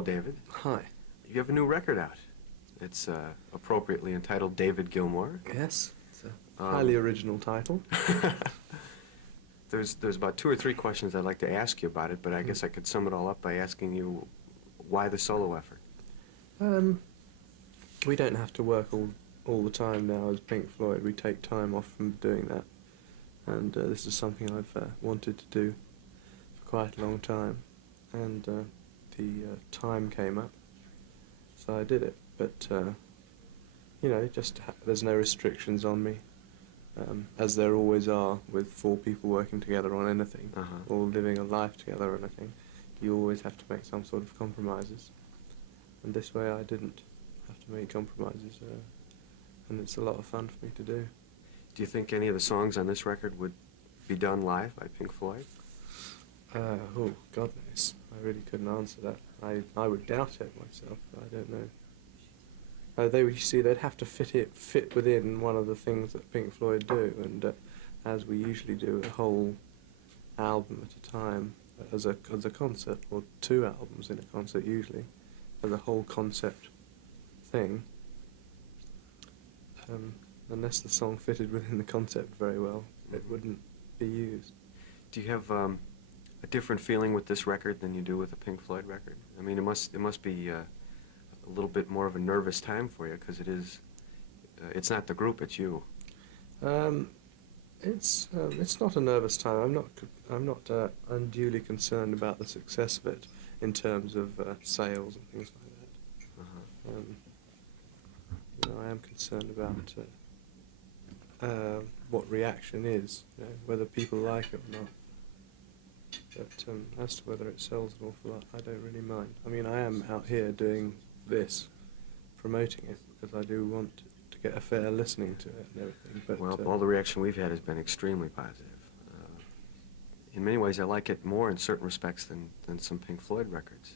Hello, David. Hi. You have a new record out. It's appropriately entitled David Gilmour. Yes, it's a highly original title. There's about 2 or 3 questions I'd like to ask you about it, but I guess I could sum it all up by asking you why the solo effort? We don't have to work all the time now as Pink Floyd. We take time off from doing that, and this is something I've wanted to do for quite a long time, and the time came up, so I did it. But you know, there's no restrictions on me, as there always are with 4 people working together on anything, or living a life together or anything. You always have to make some sort of compromises, and this way I didn't have to make compromises, and it's a lot of fun for me to do. Do you think any of the songs on this record would be done live by Pink Floyd? Oh, God knows. I really couldn't answer that. I would doubt it myself, but I don't know. You see, they'd have to fit within one of the things that Pink Floyd do, and as we usually do, a whole album at a time as a concert, or 2 albums in a concert usually, as a whole concept thing. Unless the song fitted within the concept very well, it wouldn't be used. Do you have a different feeling with this record than you do with a Pink Floyd record? I mean, it must be a little bit more of a nervous time for you, because it's not the group, it's you. It's not a nervous time. I'm not unduly concerned about the success of it in terms of sales and things like that. You know, I am concerned about what reaction is, you know, whether people like it or not. But as to whether it sells an awful lot, I don't really mind. I mean, I am out here doing this, promoting it, because I do want to get a fair listening to it and everything. But well, all the reaction we've had has been extremely positive. In many ways, I like it more in certain respects than some Pink Floyd records.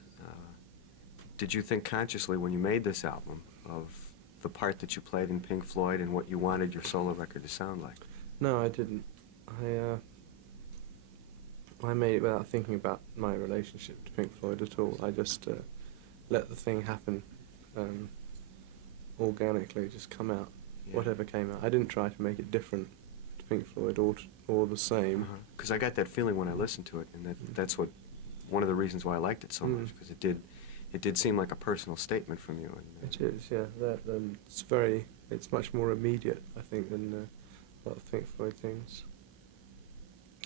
Did you think consciously when you made this album of the part that you played in Pink Floyd and what you wanted your solo record to sound like? No, I didn't. I made it without thinking about my relationship to Pink Floyd at all. I just let the thing happen organically, just come out, whatever came out. I didn't try to make it different to Pink Floyd or the same. Because I got that feeling when I listened to it, and that's one of the reasons why I liked it so much, because it did seem like a personal statement from you. And, it is, yeah. It's much more immediate, I think, than a lot of Pink Floyd things.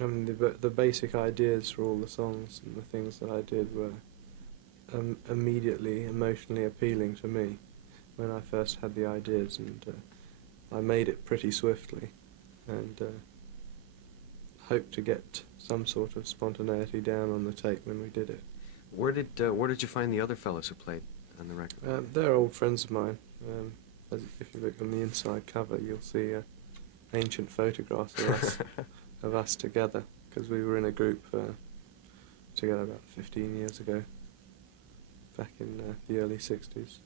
I mean, the basic ideas for all the songs and the things that I did were immediately emotionally appealing to me when I first had the ideas, and I made it pretty swiftly, and hoped to get some sort of spontaneity down on the tape when we did it. Where did you find the other fellows who played on the record? They're old friends of mine. If you look on the inside cover, you'll see ancient photographs of us together, because we were in a group together about 15 years ago, back in the early 60s.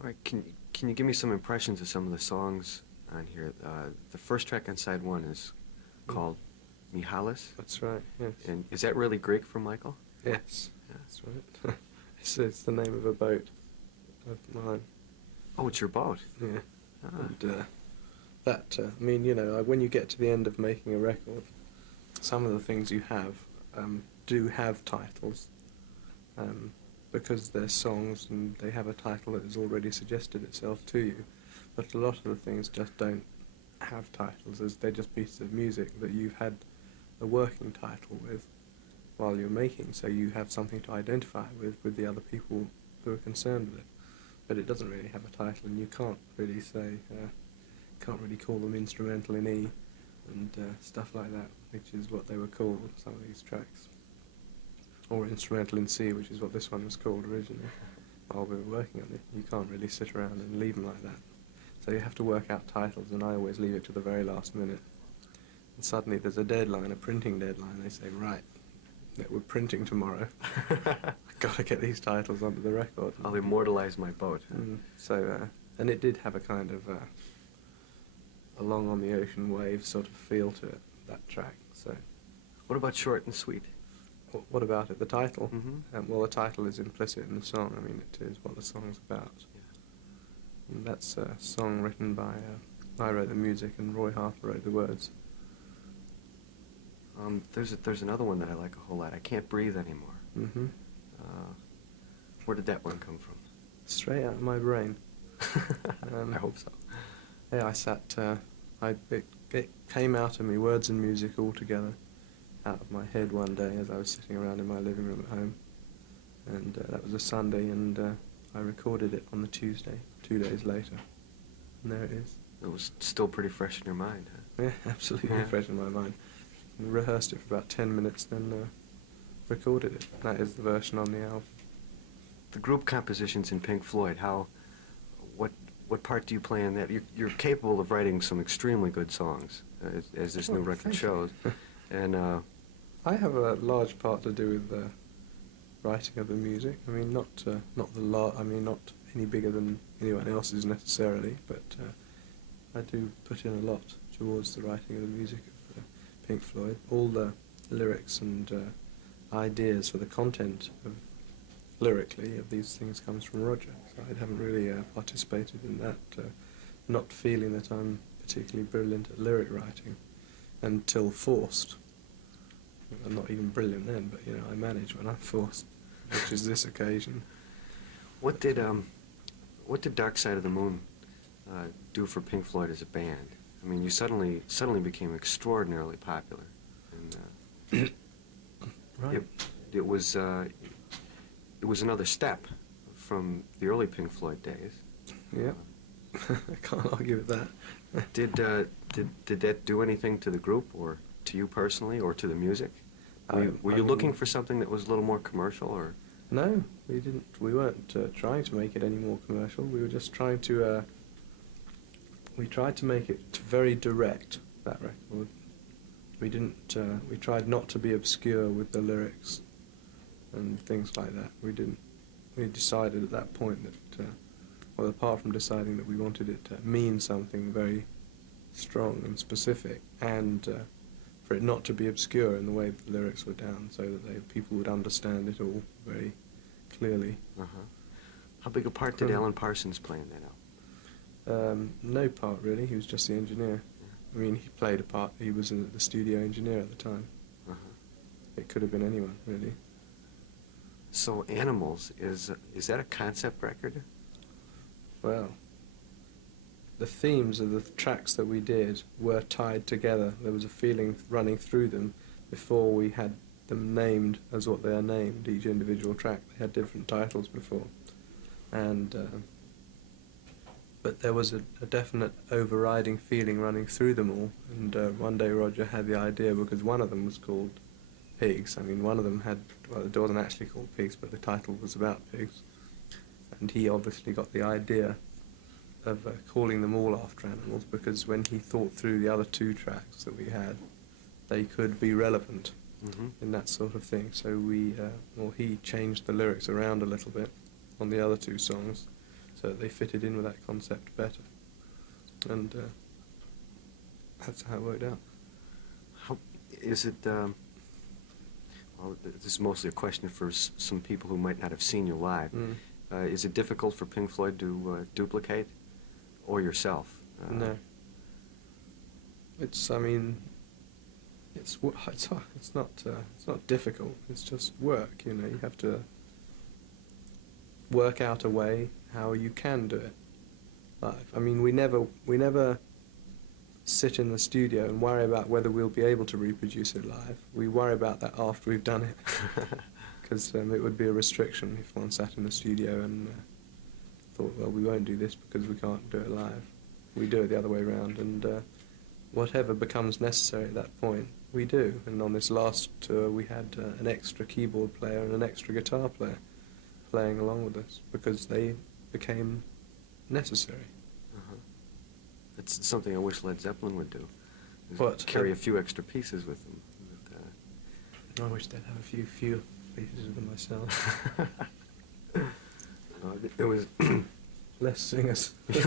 All right, can you give me some impressions of some of the songs on here? The first track on side 1 is called Mihalis. That's right, yes. And is that really Greek for Michael? Yes, yeah. That's right. It's the name of a boat of mine. Oh, it's your boat? Yeah. And I mean, you know, when you get to the end of making a record, some of the things you have do have titles, because they're songs and they have a title that has already suggested itself to you. But a lot of the things just don't have titles, as they're just pieces of music that you've had a working title with while you're making, so you have something to identify with the other people who are concerned with it. But it doesn't really have a title, and you can't really say, can't really call them instrumental in E and stuff like that, which is what they were called, some of these tracks. Or instrumental in C, which is what this one was called originally, while we were working on it. You can't really sit around and leave them like that. So you have to work out titles, and I always leave it to the very last minute. And suddenly there's a deadline, a printing deadline. They say, right, we're printing tomorrow. I've got to get these titles onto the record. I'll immortalize my boat. And it did have a kind of along on the ocean wave sort of feel to it, that track. So, what about Short and Sweet? What about it? The title? Mm-hmm. Well, the title is implicit in the song. I mean, it is what the song's about. Yeah. And that's a song written by, I wrote the music and Roy Harper wrote the words. There's another one that I like a whole lot. I Can't Breathe Anymore. Mm-hmm. Where did that one come from? Straight out of my brain. I hope so. Yeah, I sat, it came out of me, words and music all together, out of my head one day as I was sitting around in my living room at home. And that was a Sunday, and I recorded it on the Tuesday, 2 days later. And there it is. It was still pretty fresh in your mind, huh? Yeah, absolutely Yeah. fresh in my mind. We rehearsed it for about 10 minutes, then recorded it. That is the version on the album. The group compositions in Pink Floyd, what part do you play in that? You're capable of writing some extremely good songs, as this new record shows. And I have a large part to do with the writing of the music. I mean, not any bigger than anyone else's necessarily, but I do put in a lot towards the writing of the music of Pink Floyd. All the lyrics and ideas for the content of lyrically of these things comes from Roger. So I haven't really participated in that, not feeling that I'm particularly brilliant at lyric writing until forced. I'm not even brilliant then, but you know, I manage when I'm forced, which is this occasion. what did Dark Side of the Moon do for Pink Floyd as a band? I mean, you suddenly became extraordinarily popular, and Right. it was another step from the early Pink Floyd days. Yeah. I can't argue with that. Did that do anything to the group, or to you personally, or to the music? Were you looking for something that was a little more commercial, or? No, we didn't. We weren't trying to make it any more commercial. We were just trying to. We tried to make it very direct. That record. We didn't. We tried not to be obscure with the lyrics and things like that. We didn't. We decided at that point that, well, apart from deciding that we wanted it to mean something very strong and specific, and for it not to be obscure in the way the lyrics were down, so that people would understand it all very clearly. Uh-huh. How big a part did Alan Parsons play in that album? No part really. He was just the engineer. I mean, he played a part. He was the studio engineer at the time. Uh-huh. It could have been anyone really. So Animals, is that a concept record? Well, the themes of the tracks that we did were tied together. There was a feeling running through them before we had them named as what they are named, each individual track. They had different titles before. And but there was a definite overriding feeling running through them all. And one day Roger had the idea, because one of them was called Pigs. I mean, one of them had, well, it wasn't actually called Pigs, but the title was about pigs. And he obviously got the idea of calling them all after animals, because when he thought through the other two tracks that we had, they could be relevant in that sort of thing. So he changed the lyrics around a little bit on the other two songs so that they fitted in with that concept better. And that's how it worked out. How is it? Well, this is mostly a question for some people who might not have seen you live. Is it difficult for Pink Floyd to duplicate, or yourself? No. It's not difficult. It's just work. You know, you have to work out a way how you can do it live. I mean, we never sit in the studio and worry about whether we'll be able to reproduce it live. We worry about that after we've done it, because it would be a restriction if one sat in the studio and thought, well, we won't do this because we can't do it live. We do it the other way around, and whatever becomes necessary at that point, we do. And on this last tour, we had an extra keyboard player and an extra guitar player playing along with us, because they became necessary. That's something I wish Led Zeppelin would do. What? Carry a few extra pieces with them. I wish they'd have a few pieces of them myself. It was Less singers. They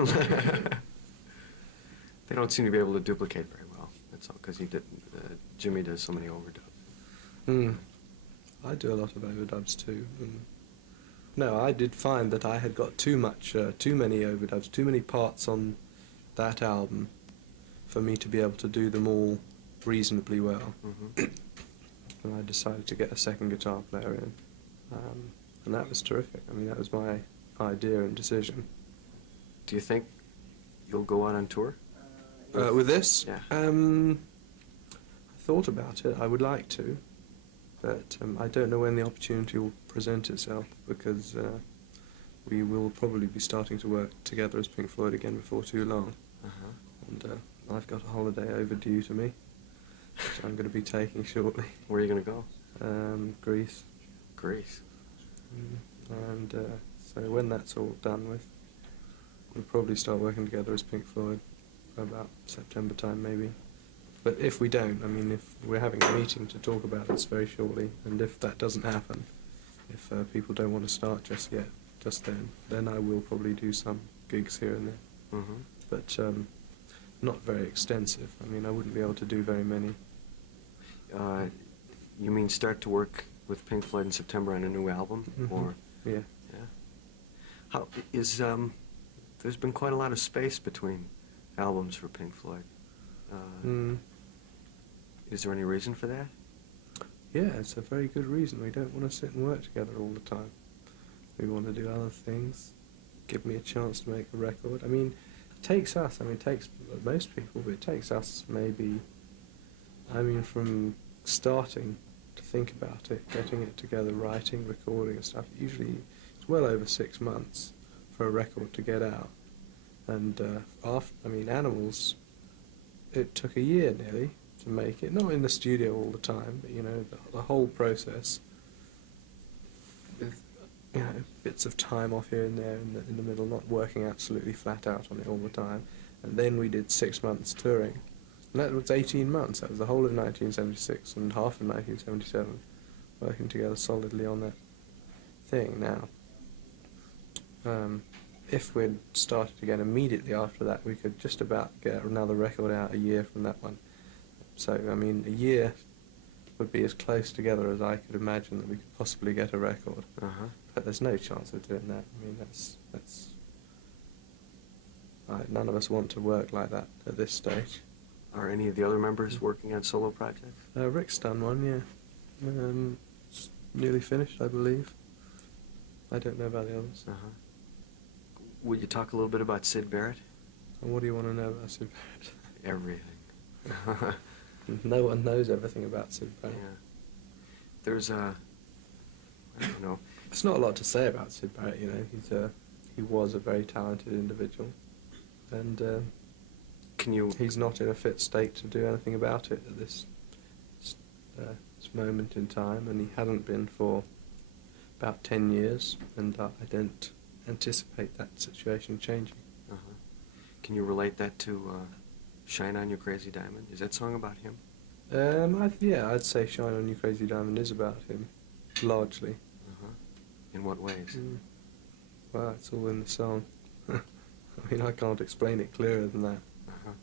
don't seem to be able to duplicate very well. That's all, because Jimmy does so many overdubs. I do a lot of overdubs too. And no, I did find that I had got too many overdubs, too many parts on that album for me to be able to do them all reasonably well. Mm-hmm. And I decided to get a second guitar player in. And that was terrific. I mean, that was my idea and decision. Do you think you'll go out on tour? With this? Yeah. I thought about it. I would like to. But I don't know when the opportunity will present itself, because we will probably be starting to work together as Pink Floyd again before too long. Uh-huh. And I've got a holiday overdue to me, which I'm going to be taking shortly. Where are you going to go? Greece. Greece. And so when that's all done with, we'll probably start working together as Pink Floyd about September time maybe. But if we don't, I mean, if we're having a meeting to talk about this very shortly, and if that doesn't happen, if people don't want to start just yet, just then I will probably do some gigs here and there. Mm-hmm. But not very extensive. I mean, I wouldn't be able to do very many. You mean start to work with Pink Floyd in September on a new album? Mm-hmm. Or Yeah. yeah. How is there's been quite a lot of space between albums for Pink Floyd. Is there any reason for that? Yeah, it's a very good reason. We don't want to sit and work together all the time. We want to do other things. Give me a chance to make a record. I mean, it takes us, it takes most people, but it takes us maybe, from starting to think about it, getting it together, writing, recording and stuff, usually it's well over 6 months for a record to get out. And Animals, it took a year nearly to make it, not in the studio all the time, but the whole process with bits of time off here and there in the middle, not working absolutely flat out on it all the time. And then we did 6 months touring, and that was 18 months. That was the whole of 1976 and half of 1977, working together solidly on that thing. Now, if we'd started again immediately after that, we could just about get another record out a year from that one. So, a year would be as close together as I could imagine that we could possibly get a record. Uh-huh. But there's no chance of doing that. None of us want to work like that at this stage. Are any of the other members working on solo projects? Rick's done one, yeah. It's nearly finished, I believe. I don't know about the others. Uh-huh. Would you talk a little bit about Syd Barrett? And what do you want to know about Syd Barrett? Everything. No one knows everything about Syd Barrett. Yeah. There's I don't know. There's not a lot to say about Syd Barrett, he was a very talented individual, and he's not in a fit state to do anything about it at this moment in time, and he hadn't been for about 10 years, and I don't anticipate that situation changing. Uh-huh. Can you relate that to Shine On You Crazy Diamond? Is that song about him? I'd say Shine On You Crazy Diamond is about him, largely. Uh-huh. In what ways? Well, it's all in the song. I can't explain it clearer than that. Uh-huh.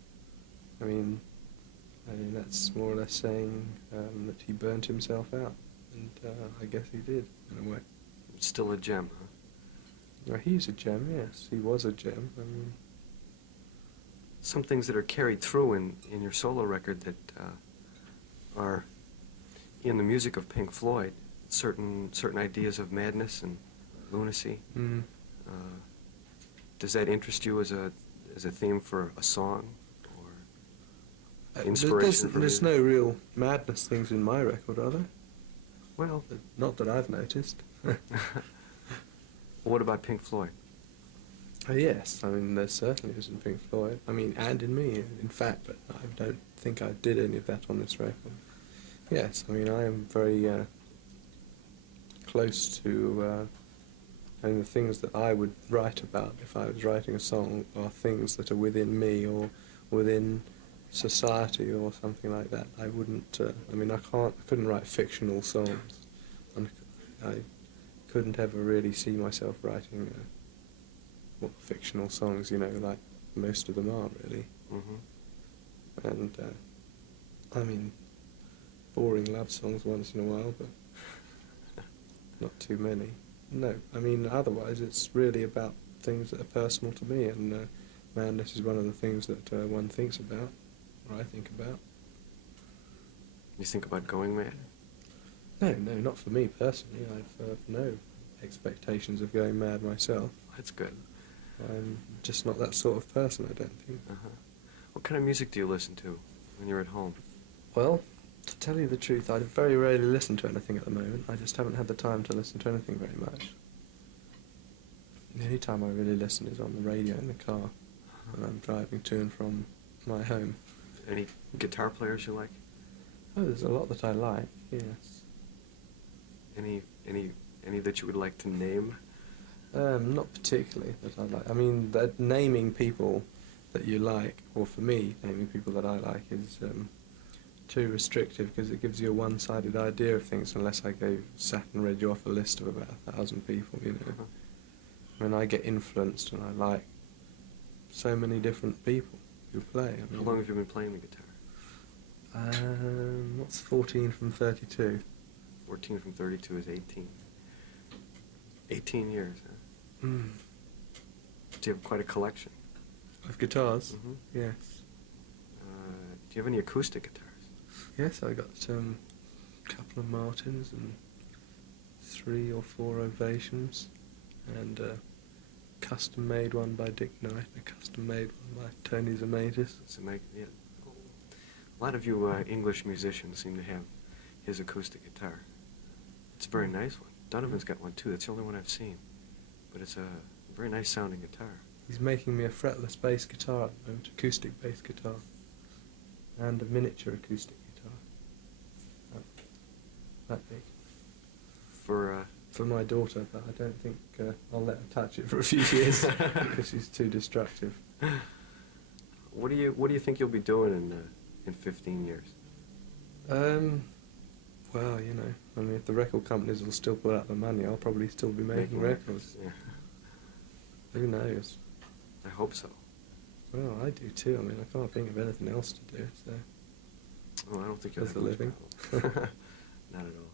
That's more or less saying that he burnt himself out, and I guess he did, in a way. It's still a gem, huh? Well, he's a gem, yes. He was a gem. Some things that are carried through in your solo record that are in the music of Pink Floyd, certain ideas of madness and lunacy. Mm-hmm. Does that interest you as a theme for a song, or inspiration for There's no real madness things in my record, are there? Well, not that I've noticed. What about Pink Floyd? Yes, there certainly is in Pink Floyd. And in me, in fact, but I don't think I did any of that on this record. Yes, I am very close to, the things that I would write about if I was writing a song are things that are within me or within society or something like that. I wouldn't, I couldn't write fictional songs. And I couldn't ever really see myself writing fictional songs, like most of them are, really. Mm-hmm. And, boring love songs once in a while, but not too many. No, I mean, otherwise it's really about things that are personal to me, and madness is one of the things that one thinks about, or I think about. You think about going mad? No, not for me personally. I've no expectations of going mad myself. That's good. I'm just not that sort of person, I don't think. Uh-huh. What kind of music do you listen to when you're at home? Well, to tell you the truth, I very rarely listen to anything at the moment. I just haven't had the time to listen to anything very much. The only time I really listen is on the radio in the car when I'm driving to and from my home. Any guitar players you like? Oh, there's a lot that I like, yes. Any that you would like to name? Not particularly that I like. I mean, that naming people that you like, or for me, naming people that I like is too restrictive because it gives you a one-sided idea of things unless I sat and read you off a list of about 1,000 people, you know. Uh-huh. I mean, I get influenced and I like so many different people who play. I mean, How long have you been playing the guitar? What's 14 from 32? 14 from 32 is 18. 18 years, huh? Mm. Do you have quite a collection? Of guitars? Mhm. Yes. Do you have any acoustic guitars? Yes, I got a couple of Martins and 3 or 4 Ovations, and a custom-made one by Dick Knight, and a custom-made one by Tony Zemaitis. Yeah. A lot of you English musicians seem to have his acoustic guitar. It's a very nice one. Donovan's got one too. That's the only one I've seen. But it's a very nice sounding guitar. He's making me a fretless bass guitar at the moment, acoustic bass guitar, and a miniature acoustic guitar. That big. For my daughter, but I don't think I'll let her touch it for a few years because she's too destructive. What do you think you'll be doing in 15 years? Well, you know, I mean, if the record companies will still put out the money, I'll probably still be making records. Yeah. Who knows? I hope so. Well, I do too. I mean, I can't think of anything else to do, so. Well, I don't think you'll That's have a much living. problem. Not at all.